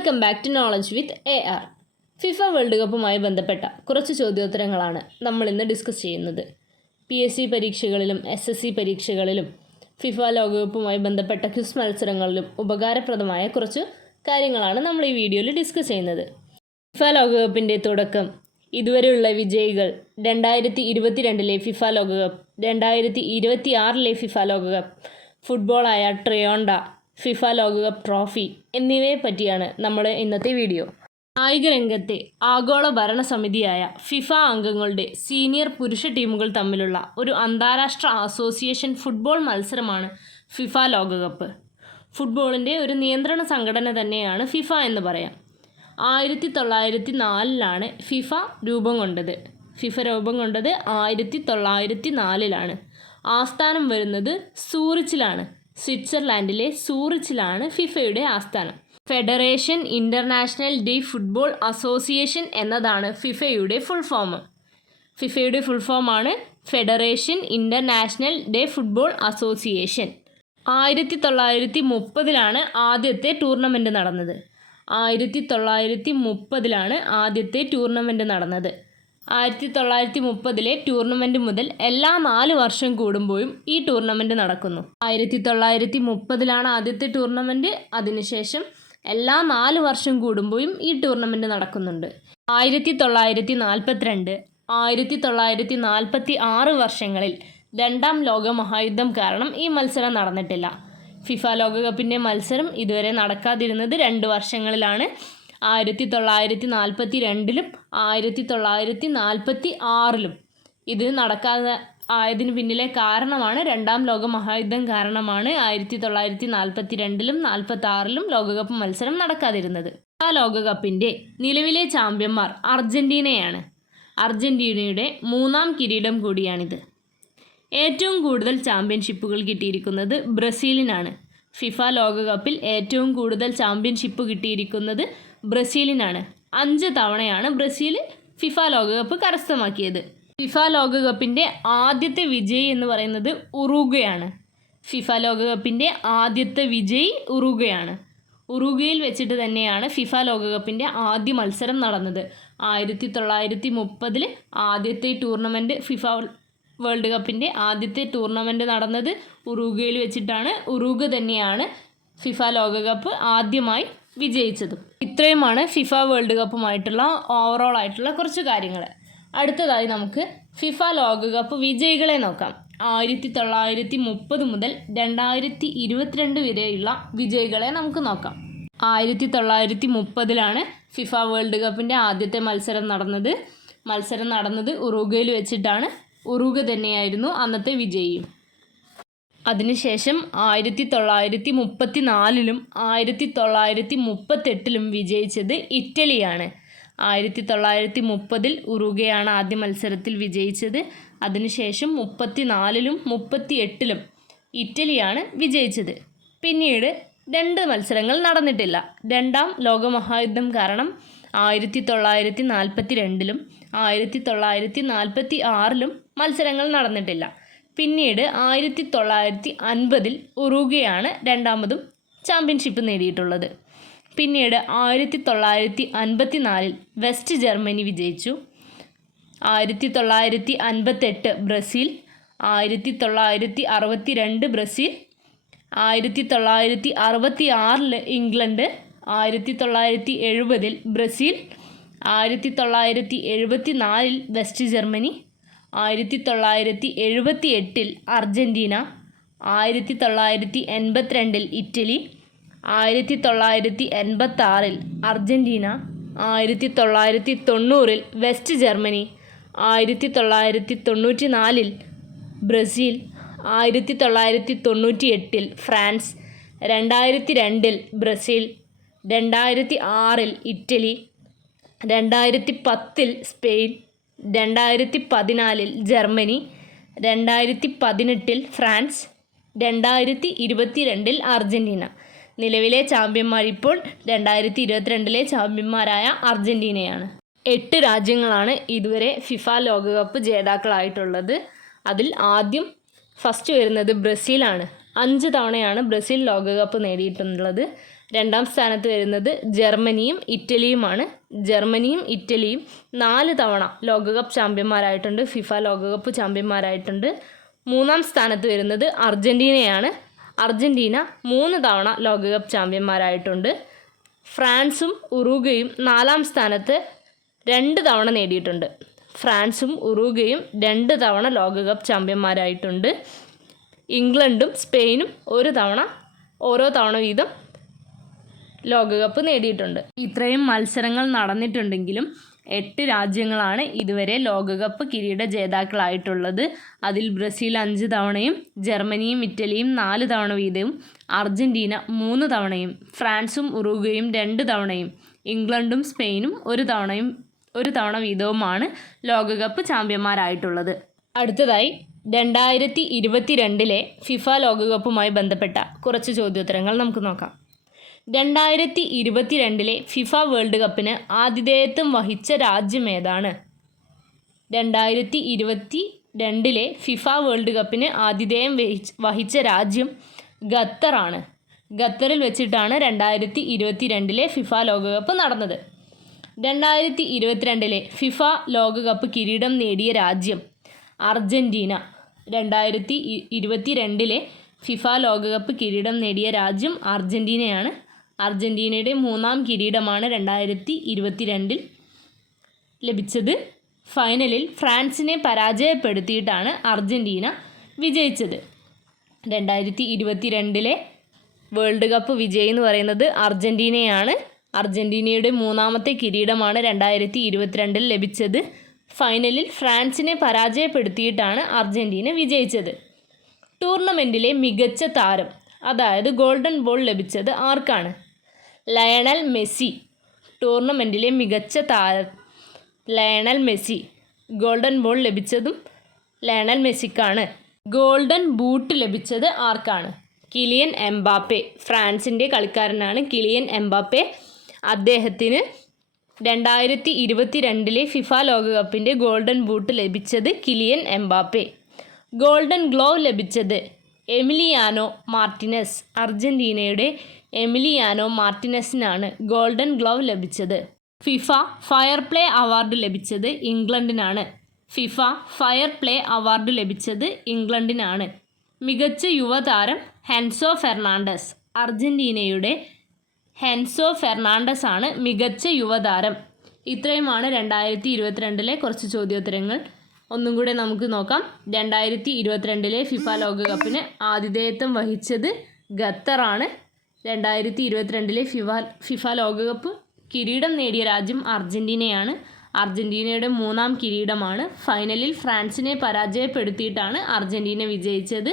Welcome back to knowledge with AR. FIFA world കപ്പുമായി ബന്ധപ്പെട്ട കുറച്ച് ചോദ്യോത്തരങ്ങളാണ് നമ്മൾ ഇന്ന് ഡിസ്കസ് ചെയ്യുന്നത്. PSC പരീക്ഷകളിലും SSC പരീക്ഷകളിലും ഫിഫ ലോകകപ്പുമായി ബന്ധപ്പെട്ട ക്വിസ് മത്സരങ്ങളിലും ഉപകാരപ്രദമായ കുറച്ച് കാര്യങ്ങളാണ് നമ്മൾ ഈ വീഡിയോയിൽ ഡിസ്കസ് ചെയ്യുന്നത്. ഫിഫ ലോകകപ്പിൻ്റെ തുടക്കം, ഇതുവരെയുള്ള വിജയികൾ, 2022 ഫിഫ ലോകകപ്പ്, 2026 ഫിഫ ലോകകപ്പ്, ഫുട്ബോളായ ട്രയോണ്ട, ഫിഫ ലോകകപ്പ് ട്രോഫി എന്നിവയെ പറ്റിയാണ് നമ്മുടെ ഇന്നത്തെ വീഡിയോ. കായിക രംഗത്തെ ആഗോള ഭരണസമിതിയായ ഫിഫ അംഗങ്ങളുടെ സീനിയർ പുരുഷ ടീമുകൾ തമ്മിലുള്ള ഒരു അന്താരാഷ്ട്ര അസോസിയേഷൻ ഫുട്ബോൾ മത്സരമാണ് ഫിഫ ലോകകപ്പ്. ഫുട്ബോളിൻ്റെ ഒരു നിയന്ത്രണ സംഘടന തന്നെയാണ് ഫിഫ എന്ന് പറയാം. 1904 ഫിഫ രൂപം കൊണ്ടത്. 1904 ആസ്ഥാനം വരുന്നത് സൂറിച്ചിലാണ്. സ്വിറ്റ്സർലാൻഡിലെ സൂറിച്ചിലാണ് ഫിഫയുടെ ആസ്ഥാനം. Federation international de football association എന്നതാണ് ഫിഫയുടെ ഫുൾ ഫോം. ഫിഫയുടെ ഫുൾ ഫോമാണ് federation international de football association. 1930 ആദ്യത്തെ ടൂർണമെൻറ്റ് നടന്നത്. 1930 ആദ്യത്തെ ടൂർണമെൻറ്റ് നടന്നത്. 1930 ടൂർണമെൻറ്റ് മുതൽ എല്ലാ 4 വർഷം കൂടുമ്പോഴും ഈ ടൂർണമെൻറ്റ് നടക്കുന്നു. 1930 ആദ്യത്തെ ടൂർണമെൻറ്റ്. അതിനുശേഷം എല്ലാ 4 വർഷം കൂടുമ്പോഴും ഈ ടൂർണമെൻറ്റ് നടക്കുന്നുണ്ട്. 1942, 1946 വർഷങ്ങളിൽ രണ്ടാം ലോക മഹായുദ്ധം കാരണം ഈ മത്സരം നടന്നിട്ടില്ല. ഫിഫ ലോകകപ്പിൻ്റെ മത്സരം ഇതുവരെ നടക്കാതിരുന്നത് 2 വർഷങ്ങളിലാണ്. 1942 1946 ഇത് നടക്കാതെ ആയതിനു പിന്നിലെ കാരണമാണ് രണ്ടാം ലോക മഹായുദ്ധം കാരണമാണ് 1942 1946 ലോകകപ്പ് മത്സരം നടക്കാതിരുന്നത്. ആ ലോകകപ്പിൻ്റെ നിലവിലെ ചാമ്പ്യന്മാർ അർജൻറ്റീനയാണ്. അർജൻറ്റീനയുടെ 3ാം കിരീടം കൂടിയാണിത്. ഏറ്റവും കൂടുതൽ ചാമ്പ്യൻഷിപ്പുകൾ കിട്ടിയിരിക്കുന്നത് ബ്രസീലിനാണ്. ഫിഫ ലോകകപ്പിൽ ഏറ്റവും കൂടുതൽ ചാമ്പ്യൻഷിപ്പ് കിട്ടിയിരിക്കുന്നത് ബ്രസീലിനാണ്. 5 തവണയാണ് ബ്രസീൽ ഫിഫ ലോകകപ്പ് കരസ്ഥമാക്കിയത്. ഫിഫ ലോകകപ്പിൻ്റെ ആദ്യത്തെ വിജയി എന്ന് പറയുന്നത് ഉറുഗ്വേയാണ്. ഫിഫ ലോകകപ്പിൻ്റെ ആദ്യത്തെ വിജയി ഉറുഗ്വേയാണ്. ഉറുഗ്വേയിൽ വെച്ചിട്ട് തന്നെയാണ് ഫിഫ ലോകകപ്പിൻ്റെ ആദ്യ മത്സരം നടന്നത്. 1930 ആദ്യത്തെ ടൂർണമെൻറ്റ്, ഫിഫ വേൾഡ് കപ്പിൻ്റെ ആദ്യത്തെ ടൂർണമെൻറ്റ് നടന്നത് ഉറുഗ്വേയിൽ വെച്ചിട്ടാണ്. ഉറുഗ്വ തന്നെയാണ് ഫിഫ ലോകകപ്പ് ആദ്യമായി വിജയിച്ചത്. ഇത്രയുമാണ് ഫിഫ വേൾഡ് കപ്പുമായിട്ടുള്ള ഓവറോൾ ആയിട്ടുള്ള കുറച്ച് കാര്യങ്ങൾ. അടുത്തതായി നമുക്ക് ഫിഫ ലോകകപ്പ് വിജയികളെ നോക്കാം. 1930 മുതൽ 2022 വരെയുള്ള വിജയികളെ നമുക്ക് നോക്കാം. 1930 ഫിഫ വേൾഡ് കപ്പിൻ്റെ ആദ്യത്തെ മത്സരം നടന്നത് ഉറുഗ്വേയിൽ വെച്ചിട്ടാണ്. ഉറുഗ്വ തന്നെയായിരുന്നു അന്നത്തെ വിജയിയും. അതിനുശേഷം 1934 1938 വിജയിച്ചത് ഇറ്റലിയാണ്. 1930 ഉറുഗ്വേയാണ് ആദ്യ മത്സരത്തിൽ വിജയിച്ചത്. അതിനുശേഷം 34 38 ഇറ്റലിയാണ് വിജയിച്ചത്. പിന്നീട് 2 മത്സരങ്ങൾ നടന്നിട്ടില്ല. രണ്ടാം ലോകമഹായുദ്ധം കാരണം 1942 1946 മത്സരങ്ങൾ നടന്നിട്ടില്ല. പിന്നീട് 1950 ഉറുഗ്വേയാണ് രണ്ടാമതും ചാമ്പ്യൻഷിപ്പ് നേടിയിട്ടുള്ളത്. പിന്നീട് 1954 വെസ്റ്റ് ജർമ്മനി വിജയിച്ചു. 1958 Brazil, 1962 Brazil, 1966 England, 1970 Brazil, 1974 west Germany, 1978 Argentina, 1982 Italy, 1986 Argentina, 1990 west Germany, 1994 Brazil, 1998 France, 2002 Brazil, 2006 Italy, 2010 Spain, 2014 Germany, 2018 France, 2022 Argentina. നിലവിലെ ചാമ്പ്യന്മാർ ഇപ്പോൾ 2022 ചാമ്പ്യന്മാരായ അർജൻറ്റീനയാണ്. 8 രാജ്യങ്ങളാണ് ഇതുവരെ ഫിഫ ലോകകപ്പ് ജേതാക്കളായിട്ടുള്ളത്. അതിൽ ഫസ്റ്റ് വരുന്നത് ബ്രസീലാണ്. 5 തവണയാണ് ബ്രസീൽ ലോകകപ്പ് നേടിയിട്ടുള്ളത്. രണ്ടാം സ്ഥാനത്ത് വരുന്നത് ജർമ്മനിയും ഇറ്റലിയുമാണ്. ജർമ്മനിയും ഇറ്റലിയും 4 തവണ ലോകകപ്പ് ചാമ്പ്യന്മാരായിട്ടുണ്ട്, ഫിഫ ലോകകപ്പ് ചാമ്പ്യന്മാരായിട്ടുണ്ട്. മൂന്നാം സ്ഥാനത്ത് വരുന്നത് അർജൻറ്റീനയാണ്. അർജൻറ്റീന 3 തവണ ലോകകപ്പ് ചാമ്പ്യന്മാരായിട്ടുണ്ട്. ഫ്രാൻസും ഉറുഗ്വേയും 4-ാം സ്ഥാനത്ത് 2 തവണ നേടിയിട്ടുണ്ട്. ഫ്രാൻസും ഉറുഗ്വേയും 2 തവണ ലോകകപ്പ് ചാമ്പ്യന്മാരായിട്ടുണ്ട്. ഇംഗ്ലണ്ടും സ്പെയിനും ഓരോ തവണ വീതം ലോകകപ്പ് നേടിയിട്ടുണ്ട്. ഇത്രയും മത്സരങ്ങൾ നടന്നിട്ടുണ്ടെങ്കിലും 8 രാജ്യങ്ങളാണ് ഇതുവരെ ലോകകപ്പ് കിരീട ജേതാക്കളായിട്ടുള്ളത്. അതിൽ ബ്രസീൽ 5 തവണയും ജർമ്മനിയും ഇറ്റലിയും 4 തവണ വീതവും അർജൻറ്റീന 3 തവണയും ഫ്രാൻസും ഉറുഗ്വേയും 2 തവണയും ഇംഗ്ലണ്ടും സ്പെയിനും 1 തവണ വീതവുമാണ് ലോകകപ്പ് ചാമ്പ്യന്മാരായിട്ടുള്ളത്. അടുത്തതായി 2022 ഫിഫ ലോകകപ്പുമായി ബന്ധപ്പെട്ട കുറച്ച് ചോദ്യോത്തരങ്ങൾ നമുക്ക് നോക്കാം. 2022 ഫിഫ വേൾഡ് കപ്പിന് ആതിഥേയത്വം വഹിച്ച രാജ്യം ഏതാണ്? 2022 ഫിഫ വേൾഡ് കപ്പിന് ആതിഥേയം വഹിച്ച രാജ്യം ഖത്തറാണ്. ഖത്തറിൽ വെച്ചിട്ടാണ് 2022 ഫിഫ ലോകകപ്പ് നടന്നത്. 2022 ഫിഫ ലോകകപ്പ് കിരീടം നേടിയ രാജ്യം അർജൻറ്റീന. 2022 ഫിഫ ലോകകപ്പ് കിരീടം നേടിയ രാജ്യം അർജൻറ്റീനയാണ്. അർജൻറ്റീനയുടെ 3-ാം കിരീടമാണ് 2022 ലഭിച്ചത്. ഫൈനലിൽ ഫ്രാൻസിനെ പരാജയപ്പെടുത്തിയിട്ടാണ് അർജൻറ്റീന വിജയിച്ചത്. 2022 വേൾഡ് കപ്പ് വിജയി എന്ന് പറയുന്നത് അർജൻറ്റീനയാണ്. അർജൻറ്റീനയുടെ 3-ാമത്തെ കിരീടമാണ് 2022 ലഭിച്ചത്. ഫൈനലിൽ ഫ്രാൻസിനെ പരാജയപ്പെടുത്തിയിട്ടാണ് അർജൻറ്റീന വിജയിച്ചത്. ടൂർണമെൻറ്റിലെ മികച്ച താരം, അതായത് ഗോൾഡൻ ബോൾ ലഭിച്ചത് ആർക്കാണ്? Lionel Messi. ടൂർണമെൻറ്റിലെ മികച്ച താരം ലയണൽ മെസ്സി. ഗോൾഡൻ ബോൾ ലഭിച്ചതും ലയണൽ മെസ്സിക്കാണ്. ഗോൾഡൻ ബൂട്ട് ലഭിച്ചത് ആർക്കാണ്? Kylian Mbappe. ഫ്രാൻസിൻ്റെ കളിക്കാരനാണ് കിലിയൻ എംബാപ്പെ. അദ്ദേഹത്തിന് 2022 ഫിഫ ലോകകപ്പിൻ്റെ ഗോൾഡൻ ബൂട്ട് ലഭിച്ചത് കിലിയൻ എംബാപ്പെ. ഗോൾഡൻ ഗ്ലോവ് ലഭിച്ചത് എമിലിയാനോ മാർട്ടിനസ്. അർജൻറ്റീനയുടെ എമിലിയാനോ മാർട്ടിനസിനാണ് ഗോൾഡൻ ഗ്ലോവ് ലഭിച്ചത്. ഫിഫ ഫയർ പ്ലേ അവാർഡ് ലഭിച്ചത് ഇംഗ്ലണ്ടിനാണ്. ഫിഫ ഫയർ പ്ലേ അവാർഡ് ലഭിച്ചത് ഇംഗ്ലണ്ടിനാണ്. മികച്ച യുവതാരം ഹെൻസോ ഫെർണാണ്ടസ്. അർജൻറ്റീനയുടെ ഹെൻസോ ഫെർണാണ്ടസ് ആണ് മികച്ച യുവതാരം. ഇത്രയുമാണ് 2022 കുറച്ച് ചോദ്യോത്തരങ്ങൾ. ഒന്നും കൂടെ നമുക്ക് നോക്കാം. 2022 ഫിഫ ലോകകപ്പിന് ആതിഥേയത്വം വഹിച്ചത് ഖത്തറാണ്. 2022 ഫിഫ ലോകകപ്പ് കിരീടം നേടിയ രാജ്യം അർജൻറ്റീനയാണ്. അർജൻറ്റീനയുടെ 3-ാം കിരീടമാണ്. ഫൈനലിൽ ഫ്രാൻസിനെ പരാജയപ്പെടുത്തിയിട്ടാണ് അർജൻറ്റീന വിജയിച്ചത്.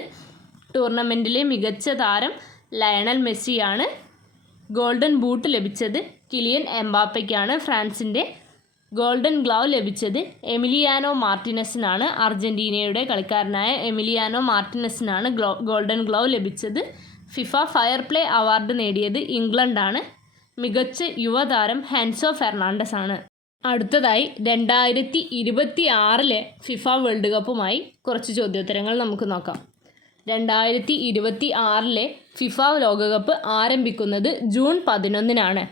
ടൂർണമെൻറ്റിലെ മികച്ച താരം ലയണൽ മെസ്സിയാണ്. ഗോൾഡൻ ബൂട്ട് ലഭിച്ചത് കിലിയൻ എംബാപ്പയ്ക്കാണ്. ഫ്രാൻസിൻ്റെ ഗോൾഡൻ ഗ്ലൗവ് ലഭിച്ചത് എമിലിയാനോ മാർട്ടിനസിനാണ്. അർജൻറ്റീനയുടെ കളിക്കാരനായ എമിലിയാനോ മാർട്ടിനസിനാണ് ഗോൾഡൻ ഗ്ലൗവ് ലഭിച്ചത്. ഫിഫ ഫയർ പ്ലേ അവാർഡ് നേടിയത് ഇംഗ്ലണ്ടാണ്. മികച്ച യുവതാരം ഹെൻസോ ഫെർണാണ്ടസ് ആണ്. അടുത്തതായി 2026 ഫിഫ വേൾഡ് കപ്പുമായി കുറച്ച് ചോദ്യോത്തരങ്ങൾ നമുക്ക് നോക്കാം. 2026 ഫിഫ ലോകകപ്പ് ആരംഭിക്കുന്നത് ജൂൺ 11-നാണ്.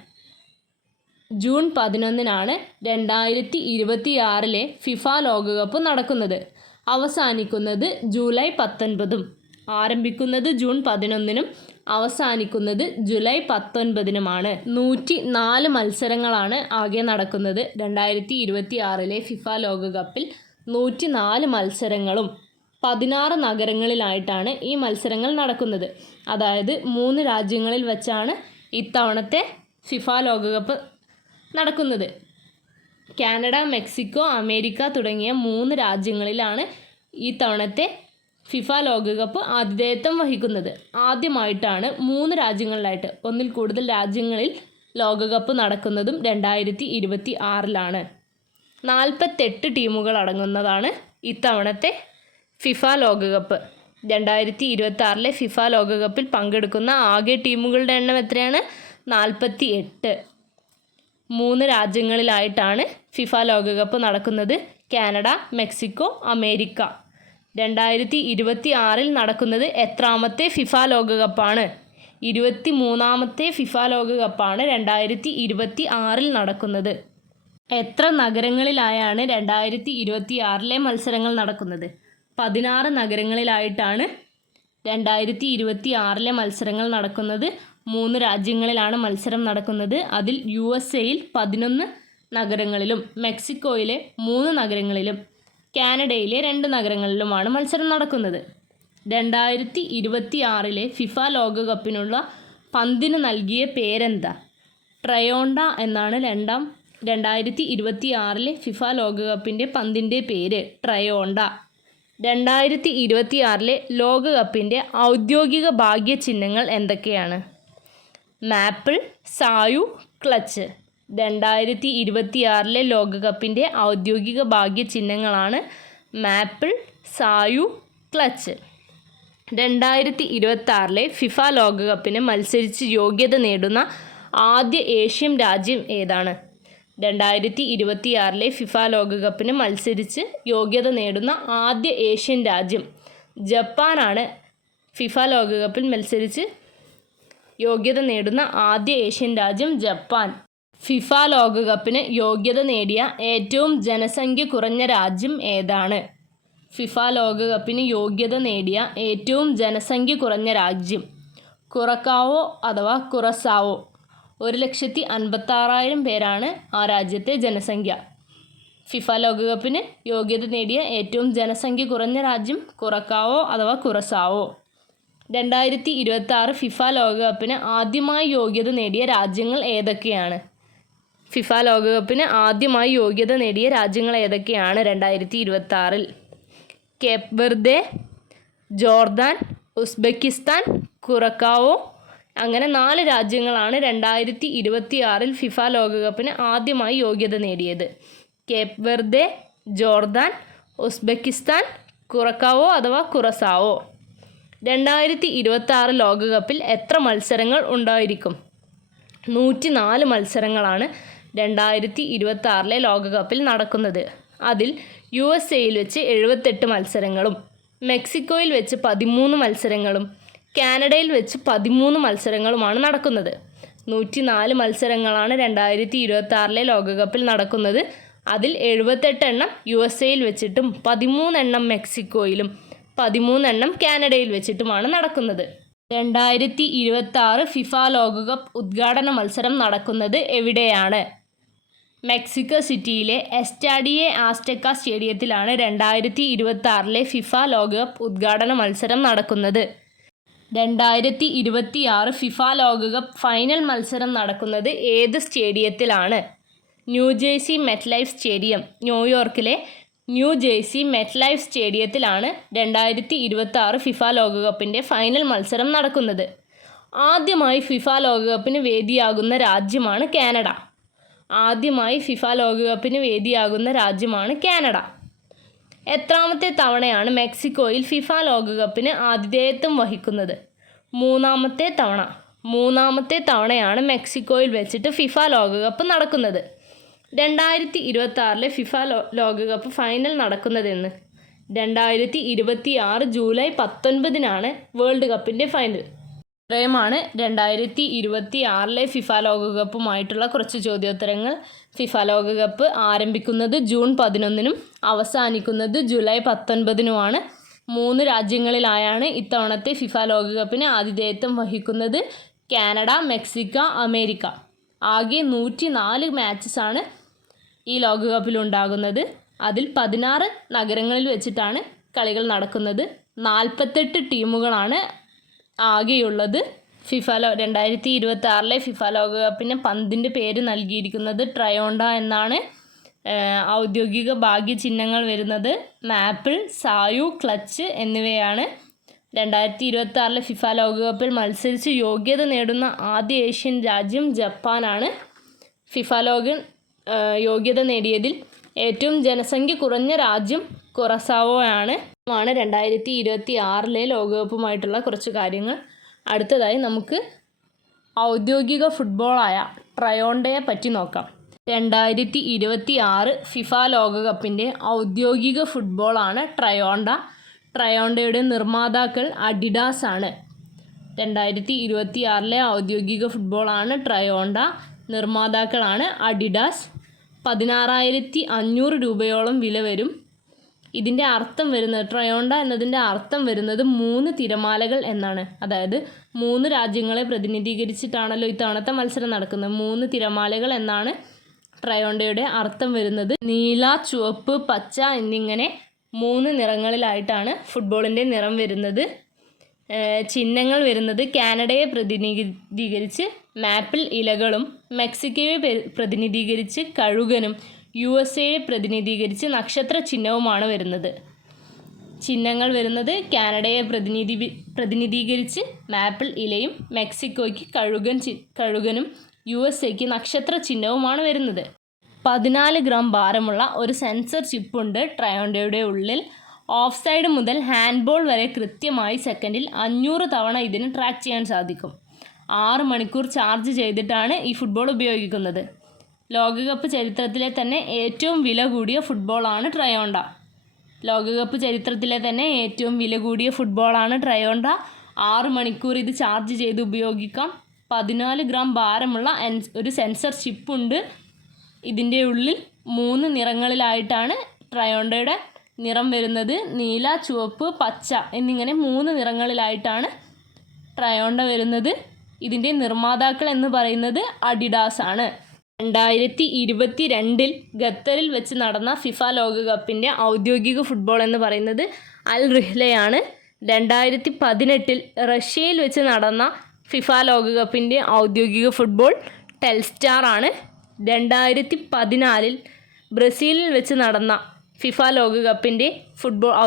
ജൂൺ 11-നാണ് 2026 ഫിഫ ലോകകപ്പ് നടക്കുന്നത്. അവസാനിക്കുന്നത് ജൂലൈ 19-ഉം. ആരംഭിക്കുന്നത് ജൂൺ 11-നും അവസാനിക്കുന്നത് ജൂലൈ 19-നുമാണ്. 104 മത്സരങ്ങളാണ് ആകെ നടക്കുന്നത്. 2026 ഫിഫ ലോകകപ്പിൽ 104 മത്സരങ്ങളും 16 നഗരങ്ങളിലായിട്ടാണ് ഈ മത്സരങ്ങൾ നടക്കുന്നത്. അതായത് 3 രാജ്യങ്ങളിൽ വെച്ചാണ് ഇത്തവണത്തെ ഫിഫ ലോകകപ്പ് നടക്കുന്നത്. കാനഡ, മെക്സിക്കോ, അമേരിക്ക തുടങ്ങിയ 3 രാജ്യങ്ങളിലാണ് ഈ തവണത്തെ ഫിഫ ലോകകപ്പ് ആതിഥേയത്വം വഹിക്കുന്നത്. ആദ്യമായിട്ടാണ് 3 രാജ്യങ്ങളിലായിട്ട് ഒന്നിൽ കൂടുതൽ രാജ്യങ്ങളിൽ ലോകകപ്പ് നടക്കുന്നതും 2026-ലാണ്. 48 ടീമുകൾ അടങ്ങുന്നതാണ് ഇത്തവണത്തെ ഫിഫ ലോകകപ്പ്. 2026 ഫിഫ ലോകകപ്പിൽ പങ്കെടുക്കുന്ന ആകെ ടീമുകളുടെ എണ്ണം എത്രയാണ്? 48. 3 രാജ്യങ്ങളിലായിട്ടാണ് ഫിഫ ലോകകപ്പ് നടക്കുന്നത്. Canada, Mexico, America. 2026 നടക്കുന്നത് എത്രാമത്തെ ഫിഫ ലോകകപ്പാണ്? 23ാമത്തെ ഫിഫ ലോകകപ്പാണ് 2026 നടക്കുന്നത്. എത്ര നഗരങ്ങളിലായാണ് 2026 മത്സരങ്ങൾ നടക്കുന്നത്? 16 നഗരങ്ങളിലായിട്ടാണ് 2026 മത്സരങ്ങൾ നടക്കുന്നത്. 3 രാജ്യങ്ങളിലാണ് മത്സരം നടക്കുന്നത്. അതിൽ USA-യിൽ 11 നഗരങ്ങളിലും മെക്സിക്കോയിലെ 3 നഗരങ്ങളിലും കാനഡയിലെ 2 നഗരങ്ങളിലുമാണ് മത്സരം നടക്കുന്നത്. 2026 ഫിഫ ലോകകപ്പിനുള്ള പന്തിന് നൽകിയ പേരെന്താ? ട്രയോണ്ട എന്നാണ് 2026 ഫിഫ ലോകകപ്പിൻ്റെ പന്തിൻ്റെ പേര്. ട്രയോണ്ട. 2026 ലോകകപ്പിൻ്റെ ഔദ്യോഗിക ഭാഗ്യചിഹ്നങ്ങൾ എന്തൊക്കെയാണ്? Maple, Sayu, clutch. 2026 ലോകകപ്പിൻ്റെ ഔദ്യോഗിക ഭാഗ്യചിഹ്നങ്ങളാണ് മാപ്പിൾ, സായു, ക്ലച്ച്. 2026 ഫിഫ ലോകകപ്പിന് മത്സരിച്ച് യോഗ്യത നേടുന്ന ആദ്യ ഏഷ്യൻ രാജ്യം ഏതാണ്? 2026 ഫിഫ ലോകകപ്പിന് മത്സരിച്ച് യോഗ്യത നേടുന്ന ആദ്യ ഏഷ്യൻ രാജ്യം ജപ്പാനാണ്. ഫിഫ ലോകകപ്പിൽ മത്സരിച്ച് യോഗ്യത നേടുന്ന ആദ്യ ഏഷ്യൻ രാജ്യം ജപ്പാൻ. ഫിഫ ലോകകപ്പിന് യോഗ്യത നേടിയ ഏറ്റവും ജനസംഖ്യ കുറഞ്ഞ രാജ്യം ഏതാണ്? ഫിഫ ലോകകപ്പിന് യോഗ്യത നേടിയ ഏറ്റവും ജനസംഖ്യ കുറഞ്ഞ രാജ്യം കുറക്കാവോ അഥവാ കുറസാവോ. 1,56,000 പേരാണ് ആ രാജ്യത്തെ ജനസംഖ്യ. ഫിഫ ലോകകപ്പിന് യോഗ്യത നേടിയ ഏറ്റവും ജനസംഖ്യ കുറഞ്ഞ രാജ്യം കുറക്കാവോ അഥവാ കുറസാവോ. 2026 ഫിഫ ലോകകപ്പിന് ആദ്യമായി യോഗ്യത നേടിയ രാജ്യങ്ങൾ ഏതൊക്കെയാണ്? ഫിഫ ലോകകപ്പിന് ആദ്യമായി യോഗ്യത നേടിയ രാജ്യങ്ങൾ ഏതൊക്കെയാണ് 2026? Cape Verde, Jordan, Uzbekistan, Curacao. അങ്ങനെ 4 രാജ്യങ്ങളാണ് 2026 ഫിഫ ലോകകപ്പിന് ആദ്യമായി യോഗ്യത നേടിയത്. Cape Verde, Jordan, Uzbekistan, Curacao അഥവാ കുറസാവോ. 2026 ലോകകപ്പിൽ എത്ര മത്സരങ്ങൾ ഉണ്ടായിരിക്കും? 104 മത്സരങ്ങളാണ് 2026 ലോകകപ്പിൽ നടക്കുന്നത്. അതിൽ USA-യിൽ വെച്ച് 78 മത്സരങ്ങളും മെക്സിക്കോയിൽ വെച്ച് 13 മത്സരങ്ങളും കാനഡയിൽ വെച്ച് 13 മത്സരങ്ങളുമാണ് നടക്കുന്നത്. 104 മത്സരങ്ങളാണ് 2026 ലോകകപ്പിൽ നടക്കുന്നത്. അതിൽ 78 എണ്ണം USA-യിൽ വെച്ചിട്ടും 13 എണ്ണം മെക്സിക്കോയിലും 13 എണ്ണം കാനഡയിൽ വെച്ചിട്ടുമാണ് നടക്കുന്നത്. 2026 ഫിഫ ലോകകപ്പ് ഉദ്ഘാടന മത്സരം നടക്കുന്നത് എവിടെയാണ്? മെക്സിക്കോ സിറ്റിയിലെ എസ്റ്റാഡിയെ ആസ്റ്റെക്ക സ്റ്റേഡിയത്തിലാണ് 2026 ഫിഫ ലോകകപ്പ് ഉദ്ഘാടന മത്സരം നടക്കുന്നത്. 2026 ഫിഫ ലോകകപ്പ് ഫൈനൽ മത്സരം നടക്കുന്നത് ഏത് സ്റ്റേഡിയത്തിലാണ്? New Jersey MetLife stadium. ന്യൂയോർക്കിലെ ന്യൂജേഴ്സി മെറ്റ്ലൈഫ് സ്റ്റേഡിയത്തിലാണ് 2026 ഫിഫ ലോകകപ്പിൻ്റെ ഫൈനൽ മത്സരം നടക്കുന്നത്. ആദ്യമായി ഫിഫ ലോകകപ്പിന് വേദിയാകുന്ന രാജ്യമാണ് കാനഡ. ആദ്യമായി ഫിഫ ലോകകപ്പിന് വേദിയാകുന്ന രാജ്യമാണ് കാനഡ. എത്രാമത്തെ തവണയാണ് മെക്സിക്കോയിൽ ഫിഫ ലോകകപ്പിന് ആതിഥേയത്വം വഹിക്കുന്നത്? 3ാമത്തെ തവണ. 3ാമത്തെ തവണയാണ് മെക്സിക്കോയിൽ വെച്ചിട്ട് ഫിഫ ലോകകപ്പ് നടക്കുന്നത്. 2026 ഫിഫ ലോകകപ്പ് ഫൈനൽ നടക്കുന്നതെന്ന്? 2026 ജൂലൈ 19 വേൾഡ് കപ്പിൻ്റെ ഫൈനൽ. ഇത്രയുമാണ് 2026 ഫിഫ ലോകകപ്പുമായിട്ടുള്ള കുറച്ച് ചോദ്യോത്തരങ്ങൾ. ഫിഫ ലോകകപ്പ് ആരംഭിക്കുന്നത് ജൂൺ 11 അവസാനിക്കുന്നത് ജൂലൈ 19 3 രാജ്യങ്ങളിലായാണ് ഇത്തവണത്തെ ഫിഫ ലോകകപ്പിന് ആതിഥേയത്വം വഹിക്കുന്നത്. Canada, Mexico, America. ആകെ 104 മാച്ചസാണ് ഈ ലോകകപ്പിലുണ്ടാകുന്നത്. അതിൽ 16 നഗരങ്ങളിൽ വെച്ചിട്ടാണ് കളികൾ നടക്കുന്നത്. 48 ടീമുകളാണ് ആകെയുള്ളത്. 2026 ഫിഫ ലോകകപ്പിന് പന്തിൻ്റെ പേര് നൽകിയിരിക്കുന്നത് ട്രയോണ്ട എന്നാണ്. ഔദ്യോഗിക ഭാഗ്യചിഹ്നങ്ങൾ വരുന്നത് മാപ്പിൾ, സായു, ക്ലച്ച് എന്നിവയാണ്. 2026 ഫിഫ ലോകകപ്പിൽ മത്സരിച്ച് യോഗ്യത നേടുന്ന ആദ്യ ഏഷ്യൻ രാജ്യം ജപ്പാനാണ്. ഫിഫ യോഗ്യത നേടിയതിൽ ഏറ്റവും ജനസംഖ്യ കുറഞ്ഞ രാജ്യം കുറസാവോ ആണ്. 2026 ലോകകപ്പുമായിട്ടുള്ള കുറച്ച് കാര്യങ്ങൾ. അടുത്തതായി നമുക്ക് ഔദ്യോഗിക ഫുട്ബോളായ ട്രയോണ്ടയെ പറ്റി നോക്കാം. 2026 ഫിഫ ലോകകപ്പിൻ്റെ ഔദ്യോഗിക ഫുട്ബോളാണ് ട്രയോണ്ട. ട്രയോണ്ടയുടെ നിർമ്മാതാക്കൾ അഡിഡാസ് ആണ്. 2026 ഔദ്യോഗിക ഫുട്ബോളാണ് ട്രയോണ്ട. നിർമ്മാതാക്കളാണ് അഡിഡാസ്. 16,500 രൂപയോളം വില വരും. ഇതിൻ്റെ അർത്ഥം വരുന്നത്, ട്രയോണ്ട എന്നതിൻ്റെ അർത്ഥം വരുന്നത് 3 തിരമാലകൾ എന്നാണ്. അതായത് 3 രാജ്യങ്ങളെ പ്രതിനിധീകരിച്ചിട്ടാണല്ലോ ഇത്തവണത്തെ മത്സരം നടക്കുന്നത്. 3 തിരമാലകൾ എന്നാണ് ട്രയോണ്ടയുടെ അർത്ഥം വരുന്നത്. നീല, ചുവപ്പ്, പച്ച എന്നിങ്ങനെ 3 നിറങ്ങളിലായിട്ടാണ് ഫുട്ബോളിൻ്റെ നിറം വരുന്നത്. ചിഹ്നങ്ങൾ വരുന്നത് കാനഡയെ പ്രതിനിധീകരിച്ച് മാപ്പിൾ ഇലകളും, മെക്സിക്കോയെ പ്രതിനിധീകരിച്ച് കഴുകനും, USA പ്രതിനിധീകരിച്ച് നക്ഷത്ര ചിഹ്നവുമാണ് വരുന്നത്. ചിഹ്നങ്ങൾ വരുന്നത് കാനഡയെ പ്രതിനിധീകരിച്ച് മാപ്പിൾ ഇലയും, മെക്സിക്കോയ്ക്ക് കഴുകനും, USAക്ക് നക്ഷത്ര ചിഹ്നവുമാണ് വരുന്നത്. 14 ഗ്രാം ഭാരമുള്ള ഒരു സെൻസർ ചിപ്പുണ്ട് ട്രയോണ്ടയുടെ ഉള്ളിൽ. ഓഫ് സൈഡ് മുതൽ ഹാൻഡ്ബോൾ വരെ കൃത്യമായി സെക്കൻഡിൽ 500 തവണ ഇതിന് ട്രാക്ക് ചെയ്യാൻ സാധിക്കും. 6 മണിക്കൂർ ചാർജ് ചെയ്തിട്ടാണ് ഈ ഫുട്ബോൾ ഉപയോഗിക്കുന്നത്. ലോകകപ്പ് ചരിത്രത്തിലെ തന്നെ ഏറ്റവും വില കൂടിയ ഫുട്ബോളാണ് ട്രയോണ്ട. ലോകകപ്പ് ചരിത്രത്തിലെ തന്നെ ഏറ്റവും വില കൂടിയ ഫുട്ബോളാണ് ട്രയോണ്ട. 6 മണിക്കൂർ ഇത് ചാർജ് ചെയ്ത് ഉപയോഗിക്കാം. 14 ഗ്രാം ഭാരമുള്ള ഒരു സെൻസർ ചിപ്പുണ്ട്. ഇതിൻ്റെ ഉള്ളിൽ 3 നിറങ്ങളിലായിട്ടാണ് ട്രയോണ്ടയുടെ നിറം വരുന്നത്. നീല, ചുവപ്പ്, പച്ച എന്നിങ്ങനെ 3 നിറങ്ങളിലായിട്ടാണ് ട്രയോണ്ട വരുന്നത്. ഇതിൻ്റെ നിർമ്മാതാക്കൾ എന്ന് പറയുന്നത് അഡിഡാസ് ആണ്. 2022 ഖത്തറിൽ വെച്ച് നടന്ന ഫിഫ ലോകകപ്പിൻ്റെ ഔദ്യോഗിക ഫുട്ബോൾ എന്ന് പറയുന്നത് അൽ റിഹ്ലയാണ്. 2018 റഷ്യയിൽ വെച്ച് നടന്ന ഫിഫ ലോകകപ്പിൻ്റെ ഔദ്യോഗിക ഫുട്ബോൾ ടെൽസ്റ്റാർ ആണ്. 2014 ബ്രസീലിൽ വെച്ച് നടന്ന ഫിഫ ലോകകപ്പിൻ്റെ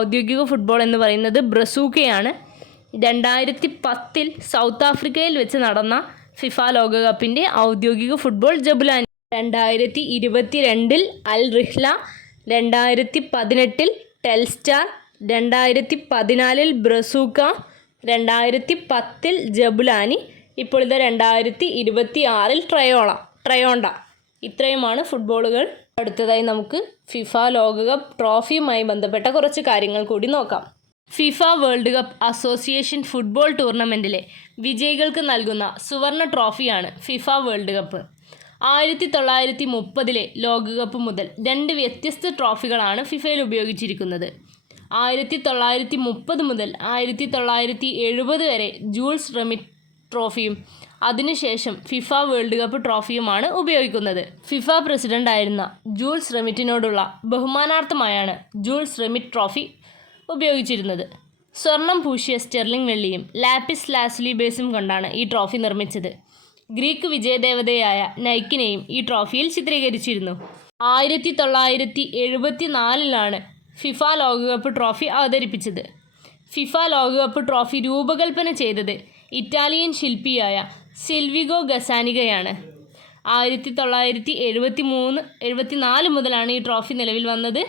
ഔദ്യോഗിക ഫുട്ബോൾ എന്ന് പറയുന്നത് ബ്രസൂക്കയാണ്. 2010 സൗത്ത് ആഫ്രിക്കയിൽ വെച്ച് നടന്ന ഫിഫ ലോകകപ്പിൻ്റെ ഔദ്യോഗിക ഫുട്ബോൾ ജബുലാനി. 2022 അൽ റിഹ്ല, 2018 ടെൽസ്റ്റാർ, 2014 ബ്രസൂക്ക, 2010 ജബുലാനി, ഇപ്പോൾ ഇത് 2026 ട്രയോണ്ട. ഇത്രയുമാണ് ഫുട്ബോളുകൾ. അടുത്തതായി നമുക്ക് ഫിഫ ലോകകപ്പ് ട്രോഫിയുമായി ബന്ധപ്പെട്ട കുറച്ച് കാര്യങ്ങൾ കൂടി നോക്കാം. FIFA world cup association football ടൂർണമെൻറ്റിലെ വിജയികൾക്ക് നൽകുന്ന സുവർണ ട്രോഫിയാണ് ഫിഫ വേൾഡ് കപ്പ്. 1930 ലോകകപ്പ് മുതൽ 2 വ്യത്യസ്ത ട്രോഫികളാണ് ഫിഫയിൽ ഉപയോഗിച്ചിരിക്കുന്നത്. 1930 മുതൽ 1970 വരെ ജൂൾസ് റെമിറ്റ് ട്രോഫിയും അതിനുശേഷം ഫിഫ വേൾഡ് കപ്പ് ട്രോഫിയുമാണ് ഉപയോഗിക്കുന്നത്. ഫിഫ പ്രസിഡൻ്റായിരുന്ന ജൂൾസ് റെമിറ്റിനോടുള്ള ബഹുമാനാർത്ഥമായാണ് ജൂൾസ് റെമിറ്റ് ട്രോഫി ഉപയോഗിച്ചിരുന്നത്. സ്വർണം പൂശിയ സ്റ്റെർലിംഗ് വെള്ളിയും ലാപ്പിസ് ലാസ്ലി ബേസും കൊണ്ടാണ് ഈ ട്രോഫി നിർമ്മിച്ചത്. ഗ്രീക്ക് വിജയദേവതയായ നൈക്കിനെയും ഈ ട്രോഫിയിൽ ചിത്രീകരിച്ചിരുന്നു. 1974 ഫിഫ ലോകകപ്പ് ട്രോഫി അവതരിപ്പിച്ചത്. ഫിഫ ലോകകപ്പ് ട്രോഫി രൂപകൽപ്പന ചെയ്തത് ഇറ്റാലിയൻ ശില്പിയായ സിൽവിഗോ ഗസാനിഗയാണ്. 1974 മുതലാണ് ഈ ട്രോഫി നിലവിൽ വന്നത്.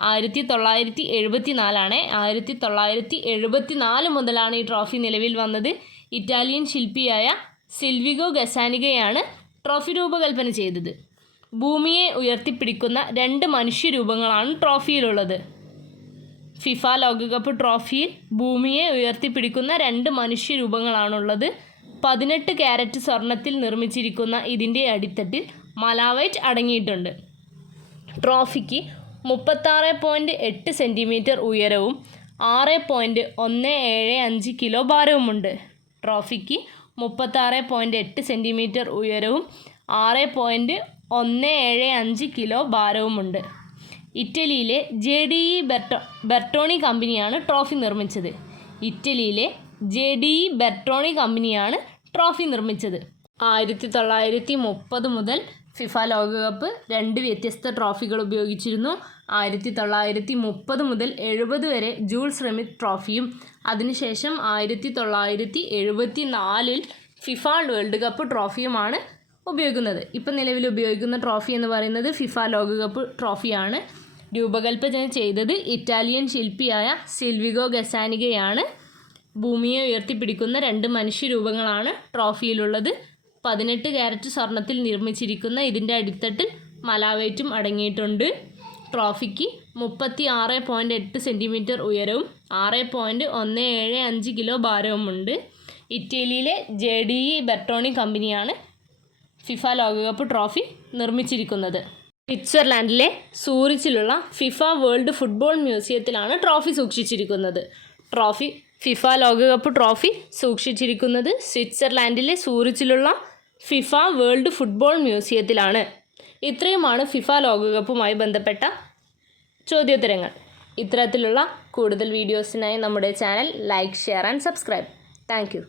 1974 മുതലാണ് ഈ ട്രോഫി നിലവിൽ വന്നത്. ഇറ്റാലിയൻ ശില്പിയായ സിൽവിഗോ ഗസാനിഗയാണ് ട്രോഫി രൂപകൽപ്പന ചെയ്തത്. ഭൂമിയെ ഉയർത്തിപ്പിടിക്കുന്ന 2 മനുഷ്യരൂപങ്ങളാണ് ട്രോഫിയിലുള്ളത്. ഫിഫ ലോകകപ്പ് ട്രോഫിയിൽ ഭൂമിയെ ഉയർത്തിപ്പിടിക്കുന്ന 2 മനുഷ്യരൂപങ്ങളാണുള്ളത്. 18 കാരറ്റ് സ്വർണത്തിൽ നിർമ്മിച്ചിരിക്കുന്ന ഇതിൻ്റെ അടിത്തട്ടിൽ മലാവൈറ്റ് അടങ്ങിയിട്ടുണ്ട്. ട്രോഫിക്ക് 36.8 സെൻറ്റിമീറ്റർ ഉയരവും 6.175 കിലോ ഭാരവുമുണ്ട്. ട്രോഫിക്ക് 36.8 സെൻറ്റിമീറ്റർ ഉയരവും 6.175 കിലോ ഭാരവുമുണ്ട്. ഇറ്റലിയിലെ JDE ബെർട്ടോണി കമ്പനിയാണ് ട്രോഫി നിർമ്മിച്ചത്. 1930 മുതൽ ഫിഫ ലോകകപ്പ് 2 വ്യത്യസ്ത ട്രോഫികൾ ഉപയോഗിച്ചിരുന്നു. 1930 മുതൽ 70 വരെ ജൂൾസ് റെമിറ്റ് ട്രോഫിയും അതിനുശേഷം 1974 ഫിഫ വേൾഡ് കപ്പ് ട്രോഫിയുമാണ് ഉപയോഗിക്കുന്നത്. ഇപ്പം നിലവിൽ ഉപയോഗിക്കുന്ന ട്രോഫി എന്ന് പറയുന്നത് ഫിഫ ലോകകപ്പ് ട്രോഫിയാണ്. രൂപകൽപ്പന ചെയ്തത് ഇറ്റാലിയൻ ശില്പിയായ സിൽവിഗോ ഗസാനിഗയാണ്. ഭൂമിയെ ഉയർത്തിപ്പിടിക്കുന്ന 2 മനുഷ്യരൂപങ്ങളാണ് ട്രോഫിയിലുള്ളത്. 18 കാരറ്റ് സ്വർണത്തിൽ നിർമ്മിച്ചിരിക്കുന്ന ഇതിൻ്റെ അടിത്തട്ടിൽ മലാവൈറ്റും അടങ്ങിയിട്ടുണ്ട്. ട്രോഫിക്ക് 36.8 സെൻറ്റിമീറ്റർ ഉയരവും 6.175 കിലോ ഭാരവുമുണ്ട്. ഇറ്റലിയിലെ JDE ബെർട്ടോണി കമ്പനിയാണ് ഫിഫ ലോകകപ്പ് ട്രോഫി നിർമ്മിച്ചിരിക്കുന്നത്. സ്വിറ്റ്സർലാൻഡിലെ സൂറിച്ചിലുള്ള ഫിഫ വേൾഡ് ഫുട്ബോൾ മ്യൂസിയത്തിലാണ് ട്രോഫി സൂക്ഷിച്ചിരിക്കുന്നത്. ഫിഫ ലോകകപ്പ് ട്രോഫി സൂക്ഷിച്ചിരിക്കുന്നത് സ്വിറ്റ്സർലാൻഡിലെ സൂറിച്ചിലുള്ള ഫിഫ വേൾഡ് ഫുട്ബോൾ മ്യൂസിയത്തിലാണ്. ഇത്രയുമാണ് ഫിഫ ലോകകപ്പുമായി ബന്ധപ്പെട്ട ചോദ്യോത്തരങ്ങൾ. ഇത്തരത്തിലുള്ള കൂടുതൽ വീഡിയോസിനായി നമ്മുടെ channel like, share and subscribe. Thank you.